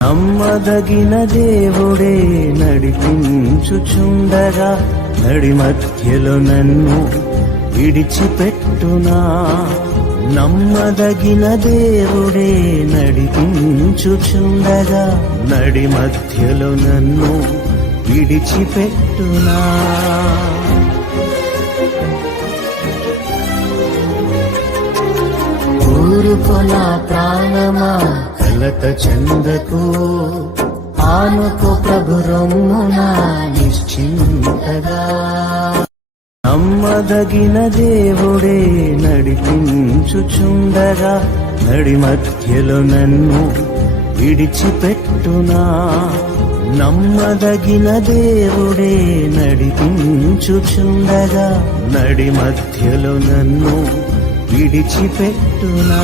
నమ్మదగిన దేవుడే నడిపించుచుండగా నడి మధ్యలో నన్ను విడిచిపెట్టునా. నమ్మదగిన దేవుడే నడిపించుచుండగా నడి మధ్యలో నన్ను విడిచిపెట్టునా. ఊరుకొనా ప్రాణమా కలత చెందకు, ఆనుకో ప్రభు రొమ్మున నిశ్చింతగా. నమ్మదగిన దేవుడే నడిపించుచుండగా నడి మధ్యలో నన్ను విడిచిపెట్టునా. నమ్మదగిన దేవుడే నడిపించుచుండగా నడి మధ్యలో నన్ను విడిచిపెట్టునా.